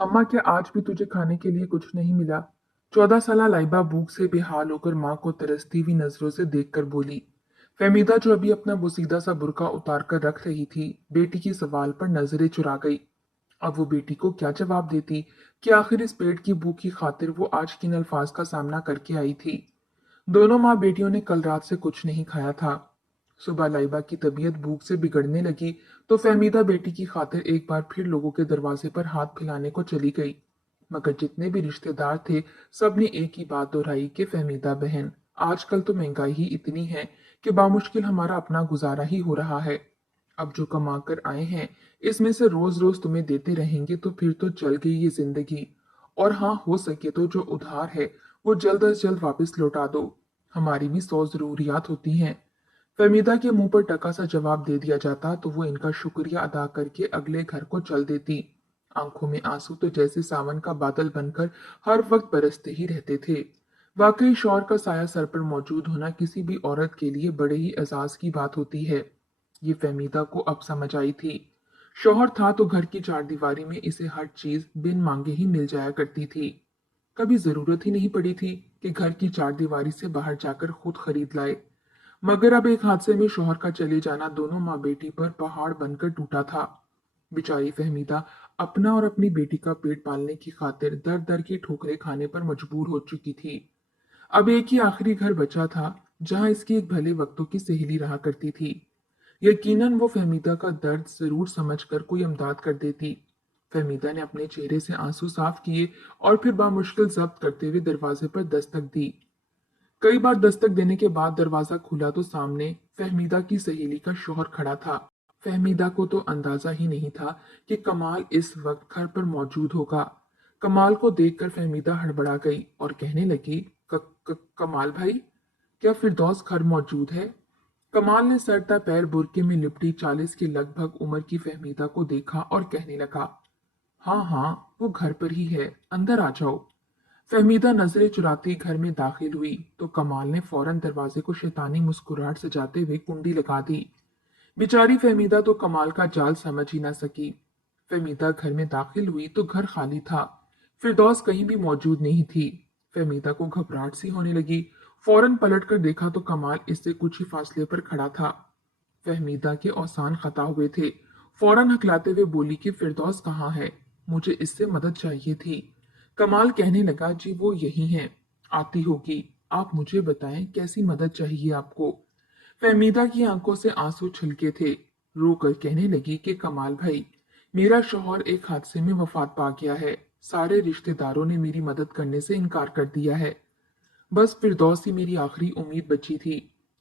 अम्मा, क्या आज भी तुझे खाने के लिए कुछ नहीं मिला? 14 साला लाइबा भूख से बेहाल होकर माँ को तरसती हुई नजरों से देखकर बोली। फहमीदा, जो अभी अपना बोसीदा सा बुर्का उतार कर रख रही थी, बेटी के सवाल पर नजरें चुरा गई। अब वो बेटी को क्या जवाब देती कि आखिर इस पेट की भूख की खातिर वो आज किन अल्फाज का सामना करके आई थी। दोनों माँ बेटियों ने कल रात से कुछ नहीं खाया था। सुबह लाइबा की तबीयत भूख से बिगड़ने लगी तो फहमीदा बेटी की खातिर एक बार फिर लोगों के दरवाजे पर हाथ फैलाने को चली गई। मगर जितने भी रिश्तेदार थे, सबने एक ही बात दोहराई कि फहमीदा बहन, आजकल तो महंगाई ही इतनी है कि बामुश्किल हमारा अपना गुजारा ही हो रहा है। अब जो कमा कर आए हैं, इसमें से रोज रोज तुम्हें देते रहेंगे तो फिर तो चल गई ये जिंदगी। और हाँ, हो सके तो जो उधार है वो जल्द अज जल्द वापस लौटा दो। हमारी भी 100 जरूरियात होती हैं। फहमीदा के मुंह पर टका सा जवाब दे दिया जाता तो वो इनका शुक्रिया अदा करके अगले घर को चल देती। आंखों में आंसू तो जैसे सावन का बादल बनकर हर वक्त बरसते ही रहते थे। वाकई शौहर का साया सर पर मौजूद होना किसी भी औरत के लिए बड़े ही एजाज की बात होती है। ये फहमीदा को अब समझ आई थी। शौहर था तो घर की चारदीवारी में इसे हर चीज बिन मांगे ही मिल जाया करती थी। कभी जरूरत ही नहीं पड़ी थी कि घर की चारदीवारी से बाहर जाकर खुद खरीद लाए। मगर अब एक हादसे में शौहर का चले जाना दोनों माँ बेटी पर पहाड़ बनकर टूटा था। बेचारी फहमीदा अपना और अपनी बेटी का पेट पालने की खातिर दर दर की ठोकरें खाने पर मजबूर हो चुकी थी। अब एक ही आखिरी घर बचा था जहां इसकी एक भले वक्तों की सहेली रहा करती थी। यकीनन वो फहमीदा का दर्द जरूर समझकर कोई इमदाद कर देती। फहमीदा ने अपने चेहरे से आंसू साफ किए और फिर बामुश्किल जब्त करते हुए दरवाजे पर दस्तक दी। कई बार दस्तक देने के बाद दरवाजा खुला तो सामने फहमीदा की सहेली का शौहर खड़ा था। फहमीदा को तो अंदाजा ही नहीं था कि कमाल इस वक्त घर पर मौजूद होगा। कमाल को देखकर फहमीदा हड़बड़ा गई और कहने लगी, कमाल भाई, क्या फिरदौस घर मौजूद है? कमाल ने सर पैर बुरके में लिपटी 40 के लगभग उम्र की फहमीदा को देखा और कहने लगा, हाँ हाँ, वो घर पर ही है, अंदर आ जाओ। फहमीदा नजरें चुराती घर में दाखिल हुई तो कमाल ने फौरन दरवाजे को शैतानी मुस्कुराहट सजाते हुए कुंडी लगा दी। बेचारी फहमीदा तो कमाल का जाल समझ ही ना सकी। फहमीदा घर में दाखिल हुई तो घर खाली था। फिरदौस कहीं भी मौजूद नहीं थी। फहमीदा को घबराहट सी होने लगी। फौरन पलटकर देखा तो कमाल इससे कुछ ही फासले पर खड़ा था। फहमीदा के औसान खता हुए थे। फौरन हकलाते हुए बोली कि फिरदौस कहाँ है, मुझे इससे मदद चाहिए थी। कमाल कहने लगा, जी वो यही है, आती होगी, आप मुझे बताएं कैसी मदद चाहिए आपको। फहमीदा की आंखों से आंसू छलके थे। रो कर कहने लगी कि कमाल भाई, मेरा शौहर एक हादसे में वफात पा गया है। सारे रिश्तेदारों ने मेरी मदद करने से इनकार कर दिया है। बस फिरदौस ही मेरी आखिरी उम्मीद बची थी।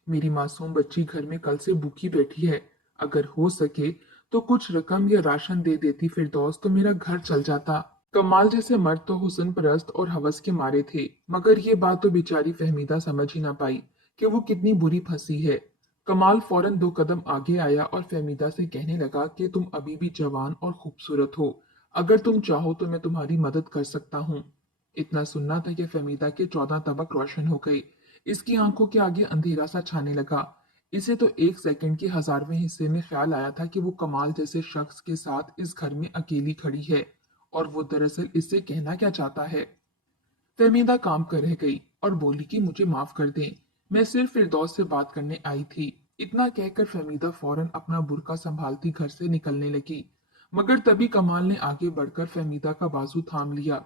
मेरी मासूम बच्ची घर में कल से भूखी बैठी है। अगर हो सके तो कुछ रकम या राशन दे देती फिरदौस तो मेरा घर चल जाता। कमाल जैसे मर्द तो हुस्न परस्त और हवस के मारे थे, मगर ये बात तो बेचारी फहमीदा समझ ही ना पाई कि वो कितनी बुरी फंसी है। कमाल फौरन 2 कदम आगे आया और फहमीदा से कहने लगा कि तुम अभी भी जवान और खूबसूरत हो। अगर तुम चाहो तो मैं तुम्हारी मदद कर सकता हूँ। इतना सुनना था कि फहमीदा के 14 तबक रोशन हो गए। इसकी आंखों के आगे अंधेरा सा छाने लगा। इसे तो एक सेकंड के 1000वें हिस्से में ख्याल आया था कि वो कमाल जैसे शख्स के साथ इस घर में अकेली खड़ी है और वो दरअसल इससे कहना क्या चाहता है। फहमीदा काम कर रह गई और बोली कि मुझे माफ कर दें, मैं सिर्फ फिरदौस से बात करने आई थी। इतना कहकर फहमीदा फौरन अपना बुर्का संभालती घर से निकलने लगी। मगर तभी कमाल ने आगे बढ़कर फहमीदा का बाजू थाम लिया।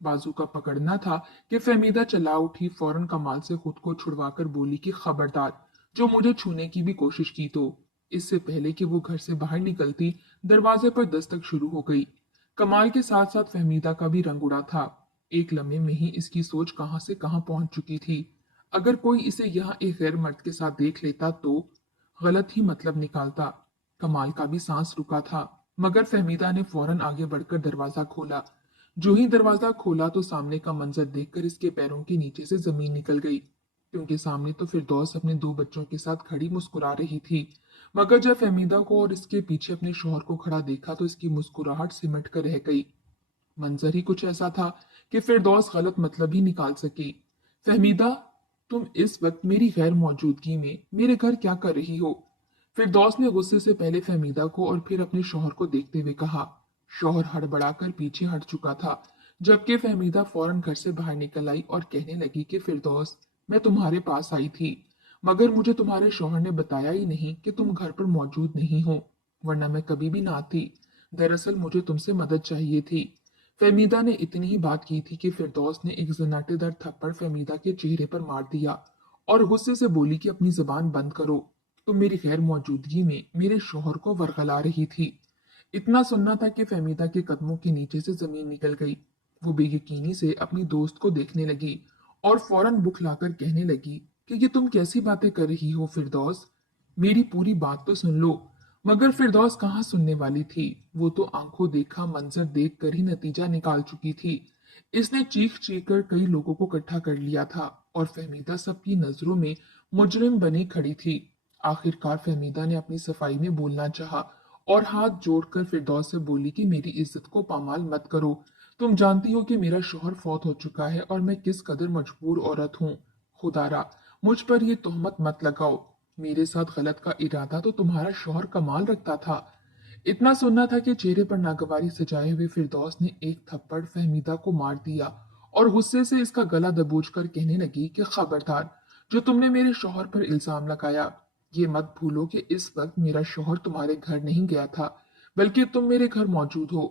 बाजू का पकड़ना था कि फहमीदा चला उठी, फौरन कमाल से खुद को छुड़वाकर बोली कि खबरदार, जो मुझे छूने की भी कोशिश की तो। इससे पहले कि वो घर से बाहर निकलती, दरवाजे पर दस्तक शुरू हो गई। कमाल के साथ साथ फहमीदा का भी रंग उड़ा था। एक लम्हे में ही इसकी सोच कहां से कहां पहुंच चुकी थी। अगर कोई इसे यहाँ एक गैर मर्द के साथ देख लेता तो गलत ही मतलब निकालता। कमाल का भी सांस रुका था, मगर फहमीदा ने फौरन आगे बढ़कर दरवाजा खोला। जो ही दरवाजा खोला तो सामने का मंजर देखकर इसके पैरों के नीचे से जमीन निकल गई, क्योंकि सामने तो फिरदौस अपने 2 बच्चों के साथ खड़ी मुस्कुरा रही थी। मगर जब फहमीदा को और इसके पीछे अपने शौहर को खड़ा देखा तो इसकी मुस्कुराहट सिमट कर रह गई। मंजर ही कुछ ऐसा था कि फिरदौस गलत मतलब ही निकाल सकी। फहमीदा, तुम इस वक्त मेरी गैर मौजूदगी में मेरे घर क्या कर रही हो? फिरदौस ने गुस्से से पहले फहमीदा को और फिर अपने शौहर को देखते हुए कहा। शौहर हड़बड़ाकर पीछे हट चुका था, जबकि फहमीदा फौरन घर से बाहर निकल आई और कहने लगी कि फिरदौस, मैं तुम्हारे पास आई थी, मगर मुझे तुम्हारे शौहर ने बताया ही नहीं कि तुम घर पर मौजूद नहीं हो, वरना मैं कभी भी ना आती। दरअसल मुझे तुमसे मदद चाहिए थी। फहमीदा ने इतनी ही बात की थी कि फिरदौस ने एक जन्नाटेदार थप्पड़ फहमीदा के चेहरे पर मार दिया और गुस्से से बोली कि अपनी जबान बंद करो, तुम मेरी गैर मौजूदगी में मेरे शौहर को वरगला रही थी। इतना सुनना था कि फहमीदा के कदमों के नीचे से जमीन निकल गई। वो बेयकीनी से अपनी दोस्त को देखने लगी और फौरन बुखलाकर कहने लगी कि ये तुम कैसी बातें कर रही हो फिरदौस, मेरी पूरी बात तो सुन लो। मगर फिरदौस कहाँ सुनने वाली थी, वो तो आंखों देखा मंजर देख कर ही नतीजा निकाल चुकी थी। इसने चीख चीख कर कई लोगों को इकट्ठा कर लिया था और फहमीदा सबकी नजरों में मुजरिम बनी खड़ी थी। आखिरकार फहमीदा ने अपनी सफाई में बोलना चाहा और हाथ जोड़कर फिरदौस से बोली कि मेरी इज्जत को पामाल मत करो। तुम जानती हो कि मेरा शौहर फौत हो चुका है और मैं किस कदर मजबूर औरत हूँ। खुदारा, मुझ पर ये तोहमत मत लगाओ। मेरे साथ गलत का इरादा तो तुम्हारा शौहर कमाल रखता था। इतना सुनना था कि चेहरे पर नागवारी सजाए हुए फिरदौस ने एक थप्पड़ फहमीदा को मार दिया और गुस्से से इसका गला दबोच कर कहने लगी कि खबरदार, जो तुमने मेरे शौहर पर इल्जाम लगाया, ये मत भूलो कि इस वक्त मेरा शौहर तुम्हारे घर नहीं गया था, बल्कि तुम मेरे घर मौजूद हो।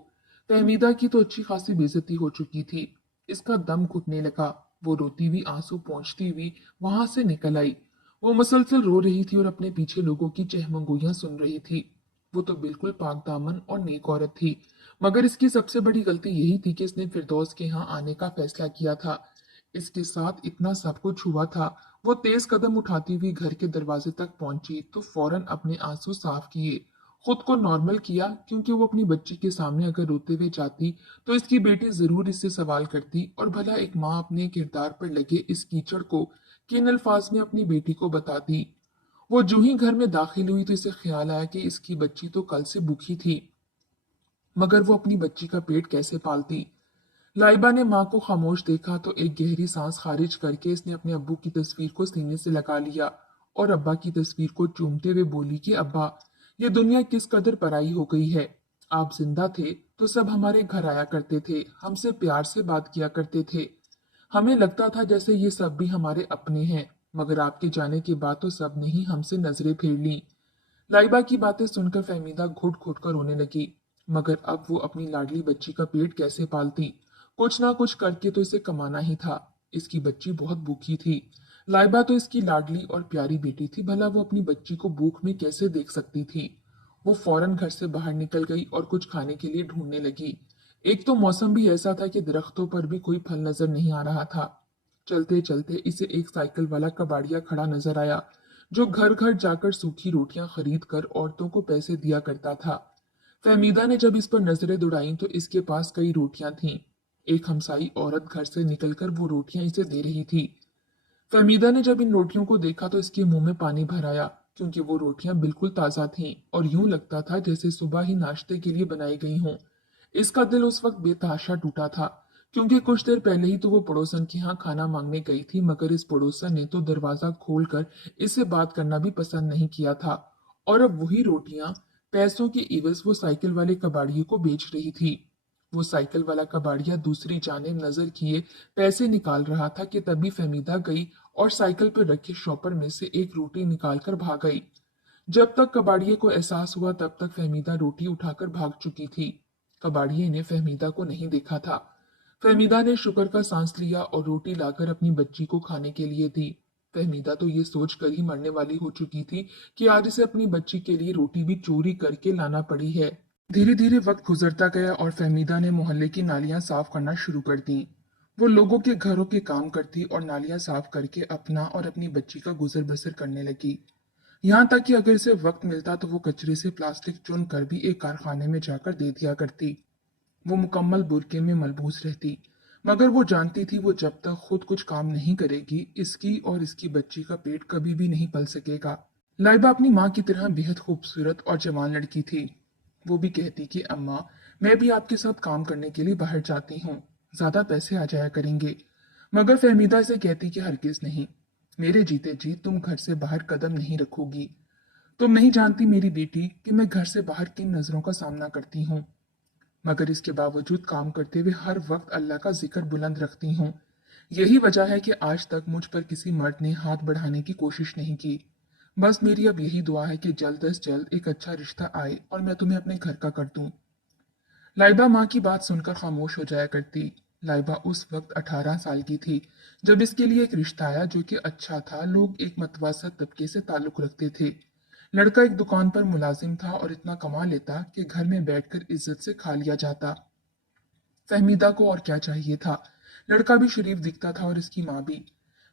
फहमीदा की तो अच्छी खासी बेइज्जती हो चुकी थी। इसका दम घुटने लगा। वो रोती हुई आंसू पोंछती हुई वहां से निकल आई। वो मुसलसल रो रही थी और अपने पीछे लोगों की चहमंगोइयां सुन रही थी। वो तो बिल्कुल पाक दामन और नेक औरत थी, मगर इसकी सबसे बड़ी गलती यही थी कि इसने फिरदौस के यहाँ आने का फैसला किया था। इसके साथ इतना सब कुछ हुआ था। वो तेज कदम उठाती हुई घर के दरवाजे तक पहुंची तो फौरन अपने आंसू साफ किए, खुद को नॉर्मल किया, क्योंकि वो अपनी बच्ची के सामने अगर रोते हुए जाती तो इसकी बेटी जरूर इससे सवाल करती और भला एक माँ अपने किरदार पर लगे इस कीचड़ को किन अल्फाज में अपनी बेटी को बताती। वो जो ही घर में दाखिल हुई तो इसे ख्याल आया कि इसकी बच्ची तो कल से भूखी थी, मगर वो अपनी बच्ची का पेट कैसे पालती। लाइबा ने माँ को खामोश देखा तो एक गहरी सांस खारिज करके इसने अपने अब्बू की तस्वीर को सीने से लगा लिया और अब्बा की तस्वीर को चूमते हुए बोली कि अब्बा, ये दुनिया किस कदर पराई हो गई है। आप जिंदा थे तो सब हमारे घर आया करते थे, हमसे प्यार से बात किया करते थे, हमें लगता था जैसे ये सब भी हमारे अपने हैं, मगर आपके जाने के बाद तो सब ने ही हमसे नजरें फेर ली। लाइबा की बातें सुनकर फहमीदा घुट घुट कर रोने लगी। मगर अब वो अपनी लाडली बच्ची का पेट कैसे पालती। कुछ ना कुछ करके तो इसे कमाना ही था। इसकी बच्ची बहुत भूखी थी। लाइबा तो इसकी लाडली और प्यारी बेटी थी, भला वो अपनी बच्ची को भूख में कैसे देख सकती थी। वो फौरन घर से बाहर निकल गई और कुछ खाने के लिए ढूंढने लगी। एक तो मौसम भी ऐसा था कि दरख्तों पर भी कोई फल नजर नहीं आ रहा था। चलते चलते इसे एक साइकिल वाला कबाड़िया खड़ा नजर आया, जो घर घर जाकर सूखी रोटियां खरीद कर औरतों को पैसे दिया करता था। फहमीदा ने जब इस पर नजरें दौड़ाई तो इसके पास कई रोटियां थीं। एक हमसाई औरत घर से निकलकर वो रोटियां इसे दे रही थी। फहमीदा ने जब इन रोटियों को देखा तो इसके मुंह में पानी भर आया, क्योंकि वो रोटियां बिल्कुल ताजा थीं और यूं लगता था जैसे सुबह ही नाश्ते के लिए बनाई गई हों। इसका दिल उस वक्त बेतहाशा टूटा था, क्योंकि कुछ देर पहले ही तो वो पड़ोसन के यहाँ खाना मांगने गई थी, मगर इस पड़ोसन ने तो दरवाजा खोलकर इससे बात करना भी पसंद नहीं किया था। और अब वही रोटियां पैसों की इवज वो साइकिल वाले कबाड़िए को बेच रही थी। वो साइकिल वाला कबाड़िया दूसरी जानिब नजर किए पैसे निकाल रहा था कि तभी फहमीदा गई और साइकिल पर रखे शॉपर में से एक रोटी निकालकर भाग गई। जब तक कबाड़िए को एहसास हुआ तब तक फहमीदा रोटी उठाकर भाग चुकी थी। कबाड़िए ने फहमीदा को नहीं देखा था। फहमीदा ने शुक्र का सांस लिया और रोटी लाकर अपनी बच्ची को खाने के लिए दी। फहमीदा तो ये सोचकर ही मरने वाली हो चुकी थी कि आज इसे अपनी बच्ची के लिए रोटी भी चोरी करके लाना पड़ी है। धीरे धीरे वक्त गुजरता गया और फहमीदा ने मोहल्ले की नालियां साफ करना शुरू कर दी। वो लोगों के घरों के काम करती और नालियां साफ करके अपना और अपनी बच्ची का गुजर बसर करने लगी। यहाँ तक कि अगर इसे वक्त मिलता तो वो कचरे से प्लास्टिक चुन कर भी एक कारखाने में जाकर दे दिया करती। वो मुकम्मल बुरके में मलबूस रहती, मगर वो जानती थी वो जब तक खुद कुछ काम नहीं करेगी इसकी और इसकी बच्ची का पेट कभी भी नहीं पल सकेगा। लाइबा अपनी माँ की तरह बेहद खूबसूरत और जवान लड़की थी। वो भी कहती कि अम्मा, मैं भी आपके साथ काम करने के लिए बाहर जाती हूँ, ज्यादा पैसे आ जाया करेंगे। मगर फहमीदा से कहती कि हरगिज नहीं, मेरे जीते जी तुम घर से बाहर कदम नहीं रखोगी। तुम नहीं जानती मेरी बेटी कि मैं घर से बाहर किन नजरों का सामना करती हूँ। मगर इसके बावजूद काम करते हुए हर वक्त अल्लाह का जिक्र बुलंद रखती हूँ। यही वजह है कि आज तक मुझ पर किसी मर्द ने हाथ बढ़ाने की कोशिश नहीं की। बस मेरी अब यही दुआ है कि जल्द से जल्द एक अच्छा रिश्ता आए और मैं तुम्हें अपने घर का कर दूं। लाइबा माँ की बात सुनकर खामोश हो जाया करती। लाइबा उस वक्त 18 साल की थी जब इसके लिए एक रिश्ता आया जो कि अच्छा था। लोग एक मतवासत तबके से ताल्लुक रखते थे। लड़का एक दुकान पर मुलाजिम था और इतना कमा लेता कि घर में बैठकर इज्जत से खा लिया जाता। फहमीदा को और क्या चाहिए था। लड़का भी शरीफ दिखता था और इसकी माँ भी।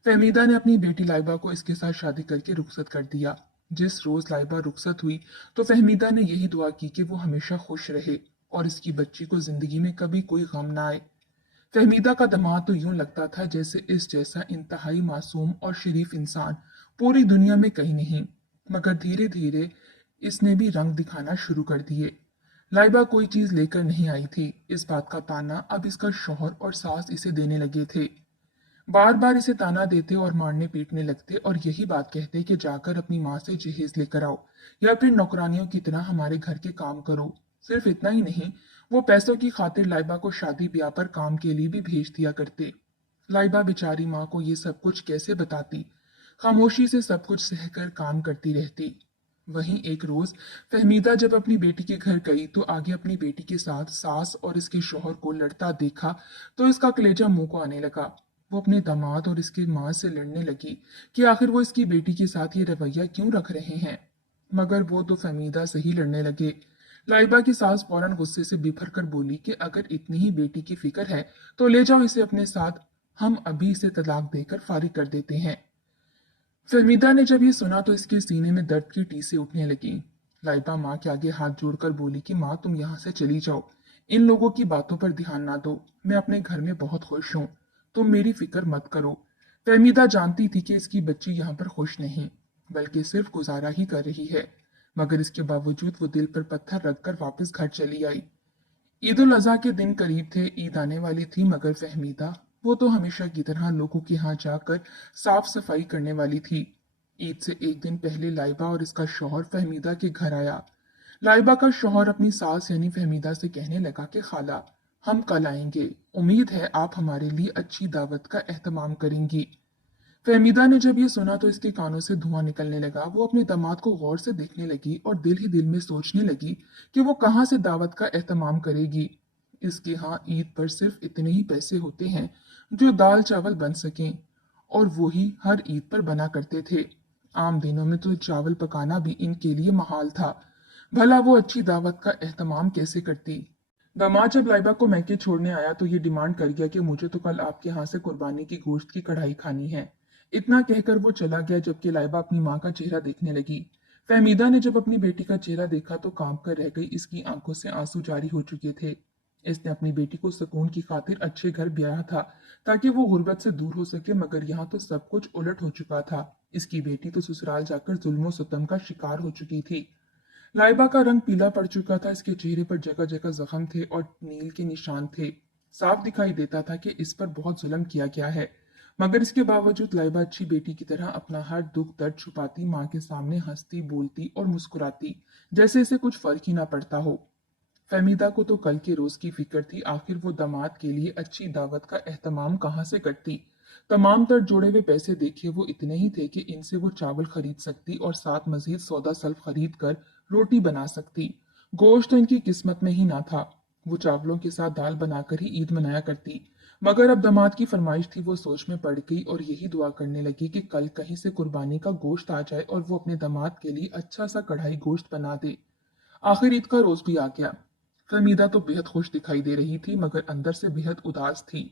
फहमीदा ने अपनी बेटी लाइबा को इसके साथ शादी करके रुखसत कर दिया। जिस रोज लाइबा रुखसत हुई तो फहमीदा ने यही दुआ की कि वो हमेशा खुश रहे और इसकी बच्ची को जिंदगी में कभी कोई गम ना आए। फहमीदा का दिमाग तो यूं लगता था जैसे इस जैसा इंतहाई मासूम और शरीफ इंसान पूरी दुनिया में कहीं नहीं। मगर धीरे धीरे इसने भी रंग दिखाना शुरू कर दिए। लाइबा कोई चीज लेकर नहीं आई थी। इस बात का ताना अब इसका शौहर और सास इसे देने लगे थे। बार बार इसे ताना देते और मारने पीटने लगते और यही बात कहते कि जाकर अपनी माँ से जहेज लेकर आओ या फिर नौकरानियों की तरह हमारे घर के काम करो। सिर्फ इतना ही नहीं, वो पैसों की खातिर लाइबा को शादी ब्याह पर काम के लिए भी भेज दिया करते। लाइबा बेचारी माँ को ये सब कुछ कैसे बताती। खामोशी से सब कुछ सहकर काम करती रहती। वहीं एक रोज फहमीदा जब अपनी बेटी के घर गई तो आगे अपनी बेटी के साथ सास और इसके शौहर को लड़ता देखा तो इसका कलेजा मुंह को आने लगा। वो अपने दामाद और इसके माँ से लड़ने लगी कि आखिर वो इसकी बेटी के साथ ये रवैया क्यों रख रहे हैं। मगर वो तो फहमीदा से ही लड़ने लगे। लाइबा की सास फौरन गुस्से से बिफर कर बोली कि अगर इतनी ही बेटी की फिक्र है तो ले जाओ इसे अपने साथ, हम अभी इसे तलाक देकर फारिग कर देते हैं। फहमीदा ने जब ये सुना तो इसके सीने में दर्द की टीसें उठने लगी। लाइबा माँ के आगे हाथ जोड़कर बोली कि माँ तुम यहाँ से चली जाओ, इन लोगों की बातों पर ध्यान ना दो, मैं अपने घर में बहुत खुश हूँ, तुम मेरी फिक्र मत करो। फहमीदा जानती थी कि इसकी बच्ची यहाँ पर खुश नहीं बल्कि सिर्फ गुजारा ही कर रही है। मगर इसके बावजूद वो दिल पर पत्थर रखकर वापस घर चली आई। ईद उल अजहा के दिन करीब थे, ईद आने वाली थी मगर फहमीदा वो तो हमेशा की तरह लोगों के यहाँ जाकर साफ सफाई करने वाली थी। ईद से एक दिन पहले लाइबा और इसका शौहर फहमीदा के घर आया। लाइबा का शौहर अपनी सास यानी फहमीदा से कहने लगा कि खाला हम कल आएंगे, उम्मीद है आप हमारे लिए अच्छी दावत का एहतमाम करेंगी। फहमीदा ने जब ये सुना तो इसके कानों से धुआं निकलने लगा। वो अपने दामाद को गौर से देखने लगी और दिल ही दिल में सोचने लगी कि वो कहाँ से दावत का एहतमाम करेगी। इसके यहाँ ईद पर सिर्फ इतने ही पैसे होते हैं जो दाल चावल बन सकें और वो ही हर ईद पर बना करते थे। आम दिनों में तो चावल पकाना भी इनके लिए महाल था। भला वो अच्छी दावत का एहतमाम कैसे करती। दामाद जब लाइबा को मैके छोड़ने आया तो ये डिमांड कर गया कि मुझे तो कल आपके यहाँ से कुर्बानी की गोश्त की कढ़ाई खानी है। इतना कहकर वो चला गया जबकि लाइबा अपनी माँ का चेहरा देखने लगी। फहमीदा ने जब अपनी बेटी का चेहरा देखा तो कांप कर रह गई। इसकी आंखों से आंसू जारी हो चुके थे। इसने अपनी बेटी को सुकून की खातिर अच्छे घर ब्याया था ताकि वो गुर्बत से दूर हो सके, मगर यहाँ तो सब कुछ उलट हो चुका था। इसकी बेटी तो ससुराल जाकर जुल्म सितम का शिकार हो चुकी थी। लाइबा का रंग पीला पड़ चुका था। इसके चेहरे पर जगह जगह जख्म थे और नील के निशान थे। साफ दिखाई देता था कि इस पर बहुत जुल्म किया गया है। मगर इसके बावजूद लाइबा अच्छी बेटी की तरह अपना हर दुख दर्द छुपाती, माँ के सामने हंसती बोलती और मुस्कुराती जैसे इसे कुछ फर्क ही ना पड़ता हो। फहमीदा को तो कल के रोज की फिक्र थी, आखिर वो दामाद के लिए अच्छी दावत का एहतमाम कहाँ से करती। तमाम तर जोड़े हुए पैसे देखे वो इतने ही थे कि इनसे वो चावल खरीद सकती और साथ मजीद सौदा सल्फ खरीद कर रोटी बना सकती। गोश्त तो इनकी किस्मत में ही ना था। वो चावलों के साथ दाल बनाकर ही ईद मनाया करती। मगर अब दामाद की फरमाइश थी, वो सोच में पड़ गई और यही दुआ करने लगी कि कल कहीं से कुर्बानी का गोश्त आ जाए और वो अपने दामाद के लिए अच्छा सा कढ़ाई गोश्त बना दे। आखिर ईद का रोज भी आ गया। फहमीदा तो बेहद खुश दिखाई दे रही थी मगर अंदर से बेहद उदास थी।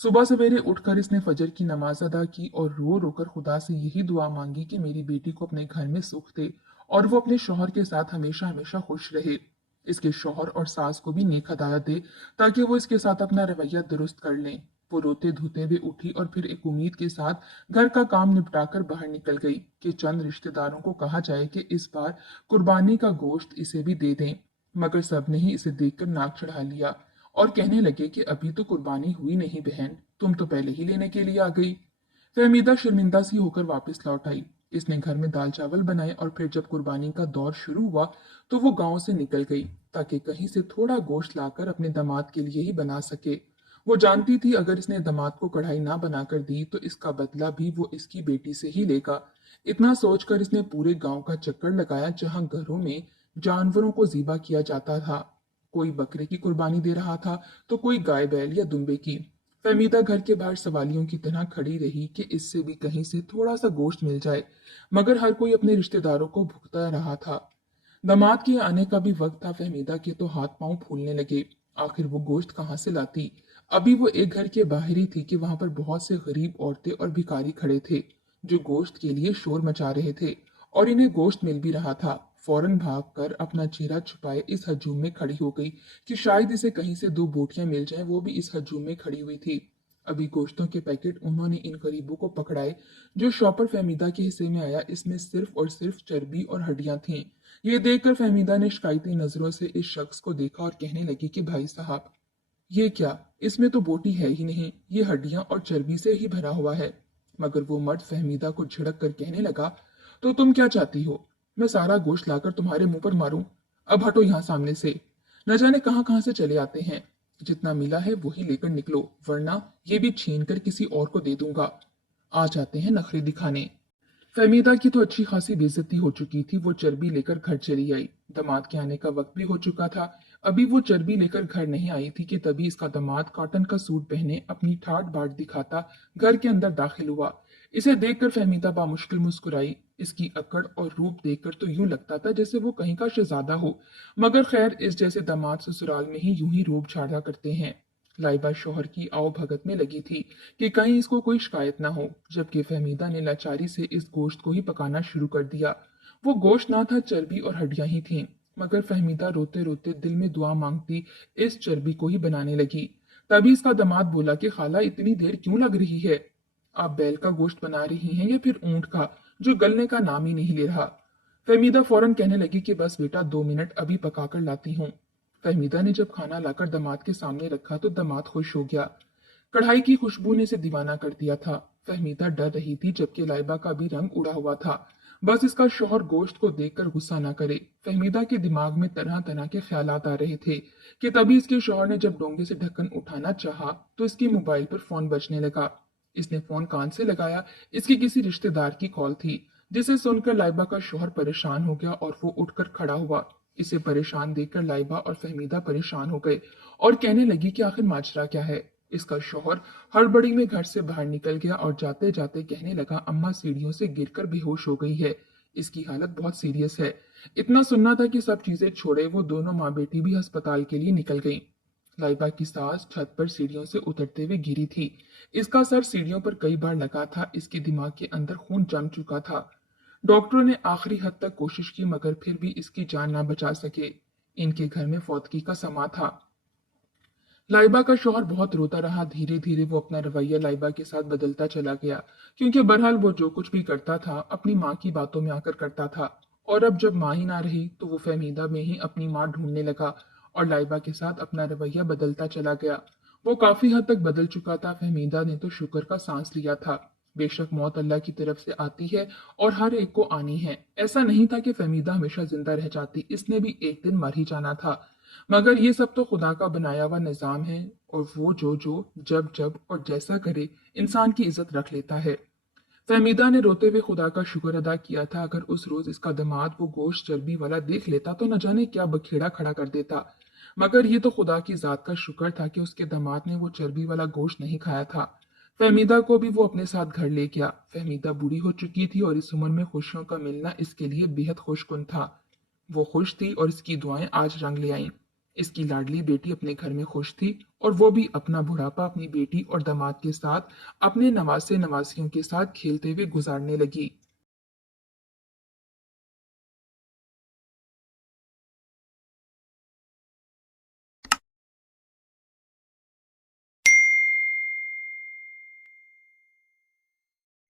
सुबह सवेरे उठकर इसने फजर की नमाज अदा की और रो रो कर खुदा से यही दुआ मांगी कि मेरी बेटी को अपने घर में सुख दे और वो अपने शौहर के साथ हमेशा हमेशा खुश रहे। इसके शौहर और सास को भी नेक हदायत दे ताकि वो इसके साथ अपना रवैया दुरुस्त कर लें। वो रोते धोते हुए उठी और फिर एक उम्मीद के साथ घर का काम निपटाकर बाहर निकल गई कि चंद रिश्तेदारों को कहा जाए कि इस बार कुर्बानी का गोश्त इसे भी दे दें। मगर सबने ही इसे देखकर नाक चढ़ा लिया और कहने लगे कि अभी तो कुर्बानी हुई नहीं बहन, तुम तो पहले ही लेने के लिए आ गई। फहमीदा शर्मिंदा सी होकर वापस लौट आई। इसने घर में दाल चावल बनाए और फिर जब कुर्बानी का दौर शुरू हुआ तो वो गांव से निकल गई ताकि कहीं से थोड़ा गोश्त लाकर अपने दामाद के लिए ही बना सके। वो जानती थी अगर इसने दामाद को कढ़ाई ना बनाकर दी तो इसका बदला भी वो इसकी बेटी से ही लेगा। इतना सोचकर इसने पूरे गांव का चक्कर लगाया जहां घरों में जानवरों को ज़िबा किया जाता था। कोई बकरे की कुर्बानी दे रहा था तो कोई गाय बैल या दुम्बे की। फहमीदा घर के बाहर सवालियों की तरह खड़ी रही कि इससे भी कहीं से थोड़ा सा गोश्त मिल जाए, मगर हर कोई अपने रिश्तेदारों को भुगता रहा था। दामाद के आने का भी वक्त था। फहमीदा के तो हाथ पांव फूलने लगे। आखिर वो गोश्त कहाँ से लाती? अभी वो एक घर के बाहर ही थी कि वहां पर बहुत से गरीब औरतें और भिखारी खड़े थे जो गोश्त के लिए शोर मचा रहे थे और इन्हें गोश्त मिल भी रहा था। फौरन भागकर अपना चेहरा छुपाए इस हजूम में खड़ी हो गई कि शायद इसे कहीं से दो बोटियां मिल जाएं। वो भी इस हजूम में खड़ी हुई थी। अभी गोश्तों के पैकेट उन्होंने इन गरीबों को पकड़ाए। जो शॉपर फहमीदा के हिस्से में आया इसमें सिर्फ और सिर्फ चर्बी और हड्डियां थीं। ये देखकर फहमीदा ने शिकायती नजरों से इस शख्स को देखा और कहने लगी कि भाई साहब, ये क्या, इसमें तो बोटी है ही नहीं, ये हड्डियां और चर्बी से ही भरा हुआ है। मगर वो मर्द फहमीदा को झिड़क कर कहने लगा, तो तुम क्या चाहती हो? मैं सारा गोश्त लाकर तुम्हारे मुंह पर मारूं? अब हटो यहाँ सामने से। न जाने कहाँ कहाँ से चले आते हैं। जितना मिला है वही लेकर निकलो, वरना ये भी छीन कर किसी और को दे दूंगा। आ जाते हैं नखरे दिखाने। फहमीदा की तो अच्छी खासी बेइज्जती हो चुकी थी। वो चर्बी लेकर घर चली आई। दामाद के आने का वक्त भी हो चुका था। अभी वो चर्बी लेकर घर नहीं आई थी कि तभी इसका दामाद कॉटन का सूट पहने अपनी ठाट बाट दिखाता घर के अंदर दाखिल हुआ। इसे देखकर फहमीदा बामुश्किल मुस्कुराई। इसकी अकड़ और रूप देखकर तो यूं लगता था जैसे वो कहीं का शहजादा हो। मगर खैर, इस जैसे दामाद ससुराल में ही यूं ही रूप झाड़ा करते हैं। लाइबा शौहर की आओ भगत में लगी थी कि कहीं इसको कोई शिकायत ना हो, जबकि फहमीदा ने लाचारी से इस गोश्त को ही पकाना शुरू कर दिया। वो गोश्त ना था, चर्बी और हड्डियां ही थीं। मगर फहमीदा रोते रोते दिल में दुआ मांगती इस चर्बी को ही बनाने लगी। तभी इसका दामाद बोला कि खाला, इतनी देर क्यों लग रही है? आप बैल का गोश्त बना रही हैं या फिर ऊंट का, जो गलने का नाम ही नहीं ले रहा? फहमीदा फौरन कहने लगी कि बस बेटा, 2 मिनट, अभी पका कर लाती हूँ। फहमीदा ने जब खाना लाकर दामाद के सामने रखा तो दामाद खुश हो गया। कढ़ाई की खुशबू ने इसे दीवाना कर दिया था। फहमीदा डर रही थी जबकि लाइबा का भी रंग उड़ा हुआ था। बस इसका शौहर गोश्त को देखकर गुस्सा ना करे। फहमीदा के दिमाग में तरह तरह के ख्यालात आ रहे थे कि तभी इसके शौहर ने जब डोंगे से ढक्कन उठाना चाहा तो इसके मोबाइल पर फोन बजने लगा। इसने फोन कान से लगाया। इसकी किसी रिश्तेदार की कॉल थी, जिसे सुनकर लाइबा का शौहर परेशान हो गया और वो उठकर खड़ा हुआ। इसे परेशान देखकर लाइबा और फहमीदा परेशान हो गए और कहने लगी कि आखिर माजरा क्या है। इसका शौहर हड़बड़ी में घर से बाहर निकल गया और जाते जाते कहने लगा, अम्मा सीढ़ियों से गिरकर बेहोश हो गई है। इसकी हालत बहुत सीरियस है। इतना सुनना था कि सब चीजें छोड़े वो दोनों माँ बेटी भी अस्पताल के लिए निकल गईं। लाइबा की सास छत पर सीढ़ियों से उतरते हुए गिरी थी। इसका सर सीढ़ियों पर कई बार लगा था। इसके दिमाग के अंदर खून जम चुका था। डॉक्टरों ने आखिरी हद तक कोशिश की मगर फिर भी इसकी जान ना बचा सके। इनके घर में फौतगी का समा था। लाइबा का शौहर बहुत रोता रहा। धीरे धीरे वो अपना रवैया लाइबा के साथ बदलता चला गया, क्योंकि बहरहाल वो जो कुछ भी करता था अपनी माँ की बातों में आकर करता था। और अब जब माँ ही ना रही तो वो फहमीदा में ही अपनी माँ ढूंढने लगा और लाइबा के साथ अपना रवैया बदलता चला गया। वो काफी हद तक बदल चुका था। फहमीदा ने तो शुक्र का सांस लिया था। बेशक मौत अल्लाह की तरफ से आती है और हर एक को आनी है। ऐसा नहीं था कि फहमीदा हमेशा जिंदा रह जाती, इसने भी एक दिन मर ही जाना था। मगर ये सब तो खुदा का बनाया हुआ निजाम है और वो जो जो जब जब और जैसा करे इंसान की इज्जत रख लेता है। फहमीदा ने रोते हुए खुदा का शुक्र अदा किया था। अगर उस रोज इसका दामाद वो गोश्त चर्बी वाला देख लेता तो न जाने क्या बखेड़ा खड़ा कर देता। मगर ये तो खुदा की जात का शुक्र था कि उसके दामाद ने वो चर्बी वाला गोश्त नहीं खाया था। फहमीदा को भी वो अपने साथ घर ले गया। फहमीदा बूढ़ी हो चुकी थी और इस उम्र में खुशियों का मिलना इसके लिए बेहद खुशकुन था। वो खुश थी और इसकी दुआएं आज रंग ले आईं। इसकी लाडली बेटी अपने घर में खुश थी और वो भी अपना बुढ़ापा अपनी बेटी और दामाद के साथ, अपने नवासे नवासियों के साथ खेलते हुए गुजारने लगी।